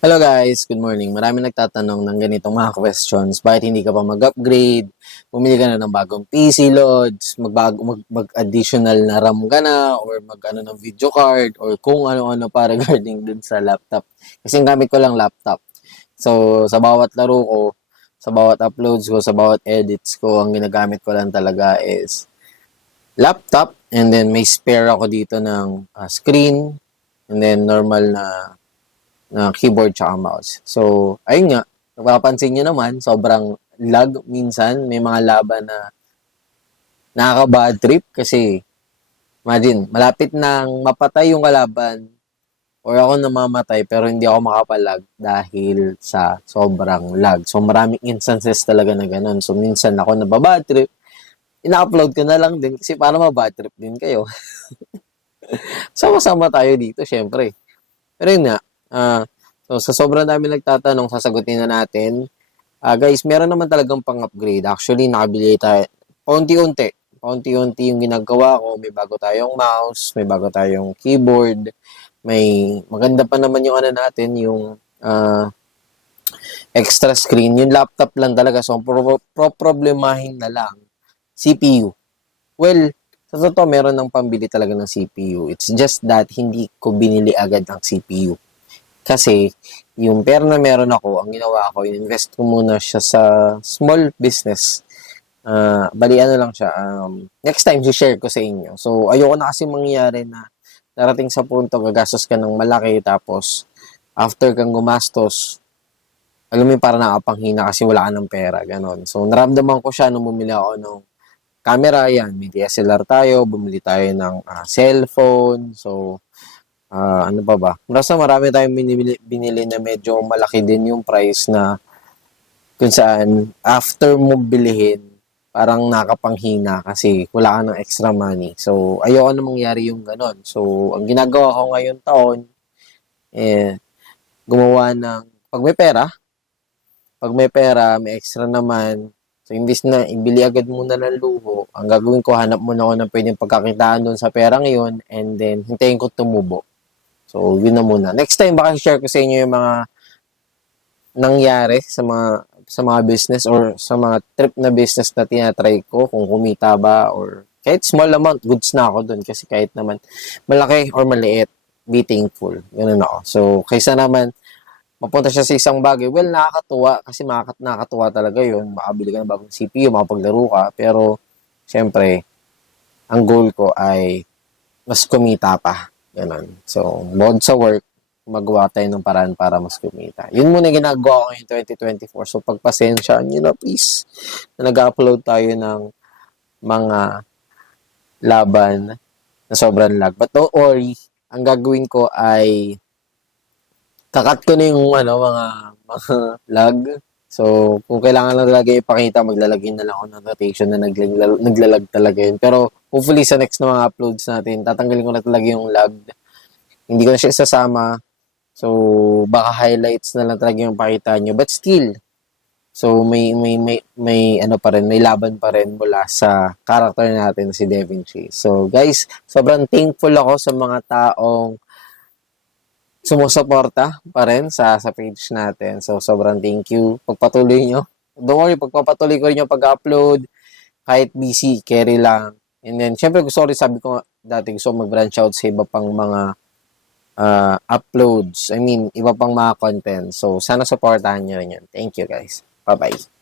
Hello guys, good morning. Marami nagtatanong ng ganitong mga questions. Bakit hindi ka pa mag-upgrade? Bumili ka na ng bagong PC loads, magbago, mag, mag-additional na RAM ka na, or mag-ano ng video card, or kung ano-ano pa regarding dun sa laptop. Kasi gamit ko lang laptop. So, sa bawat laro ko, sa bawat uploads ko, sa bawat edits ko, ang ginagamit ko lang talaga is laptop, and then may spare ako dito ng ah, screen, and then normal na na keyboard tsaka mouse. So, ayun nga, napapansin nyo naman, sobrang lag minsan. May mga laban na nakaka-bad trip kasi imagine, malapit nang mapatay yung kalaban or ako namamatay pero hindi ako makapalag dahil sa sobrang lag. So, maraming instances talaga na ganun. So, minsan ako nababad trip, ina-upload ko na lang din kasi para mabad trip din kayo. Sama-sama tayo dito, syempre. Pero yun nga, Ah, so sa sobrang dami nagtatanong, sasagutin na natin. Ah, guys, meron naman talagang pang-upgrade. Actually, nakabili tayo paunti-unti. Paunti-unti yung ginagawa ko. May bago tayong mouse, may bago tayong keyboard, may maganda pa naman yung ano natin, yung ah, extra screen. Yung laptop lang talaga. So, pro, pro na lang. CPU. Well, sa totoo, meron ng pambili talaga ng CPU. It's just that hindi ko binili agad ng CPU. Kasi, yung pera na meron ako, ang ginawa ko, invest ko muna siya sa small business. Ah, bali ano lang siya, um, next time, share ko sa inyo. So, ayoko na kasi mangyari na darating sa punto, gagastos ka ng malaki, tapos, after kang gumastos, alam mo yung parang nakapanghina kasi wala ka ng pera, ganon. So, naramdaman ko siya nung bumili ako ng camera, yan, may DSLR tayo, bumili tayo ng ah, cellphone, so, Ah, ano pa ba? Basta marami tayong binili, binili na medyo malaki din yung price na kung saan after mo bilihin, parang nakapanghina kasi wala ka ng extra money. So, ayoko na mangyari yung ganon. So, ang ginagawa ko ngayon taon, eh, gumawa ng, pag may pera, pag may pera, may extra naman, so imbis na ibili agad muna ng luho, ang gagawin ko, hanap muna ako ng pwedeng pagkakitaan doon sa perang yun, and then hintayin ko tumubo. So, yun na muna. Next time, baka share ko sa inyo yung mga nangyari sa mga sa mga business or sa mga trip na business na tinatry ko, kung kumita ba or kahit small amount, goods na ako dun kasi kahit naman malaki or maliit, be thankful. Ganun ako. So, kaysa naman mapunta siya sa isang bagay, well, nakakatuwa kasi makakat nakakatuwa talaga yun. Makabili ka ng bagong CPU, makapaglaro ka. Pero, syempre, ang goal ko ay mas kumita pa. Ganon. So, mod sa work, magawa tayo ng paraan para mas kumita. Yun muna yung ginagawa ko yung 2024. So, pagpasensyaan nyo na please na nag-upload tayo ng mga laban na sobrang lag. But don't worry, ang gagawin ko ay kakat ko na yung ano, mga, mga lag. So, kung kailangan lang talaga ipakita, maglalagay na lang ako ng rotation na naglalag, naglalag talaga yun. Pero, hopefully sa next na mga uploads natin, tatanggalin ko na talaga yung lag. Hindi ko na siya isasama. So, baka highlights na lang talaga yung pakita nyo. But still, so may, may, may, may ano pa rin, may laban pa rin mula sa character natin si Devin Chase. So, guys, sobrang thankful ako sa mga taong sumusuporta pa rin sa, sa page natin. So, sobrang thank you. Pagpatuloy nyo. Don't worry, pagpapatuloy ko rin yung pag-upload, kahit busy, carry lang. And then, syempre, sorry, sabi ko dati, gusto ko mag-branch out sa iba pang mga uh, uploads. I mean, iba pang mga content. So, sana supportahan nyo rin yun. Thank you, guys. Bye-bye.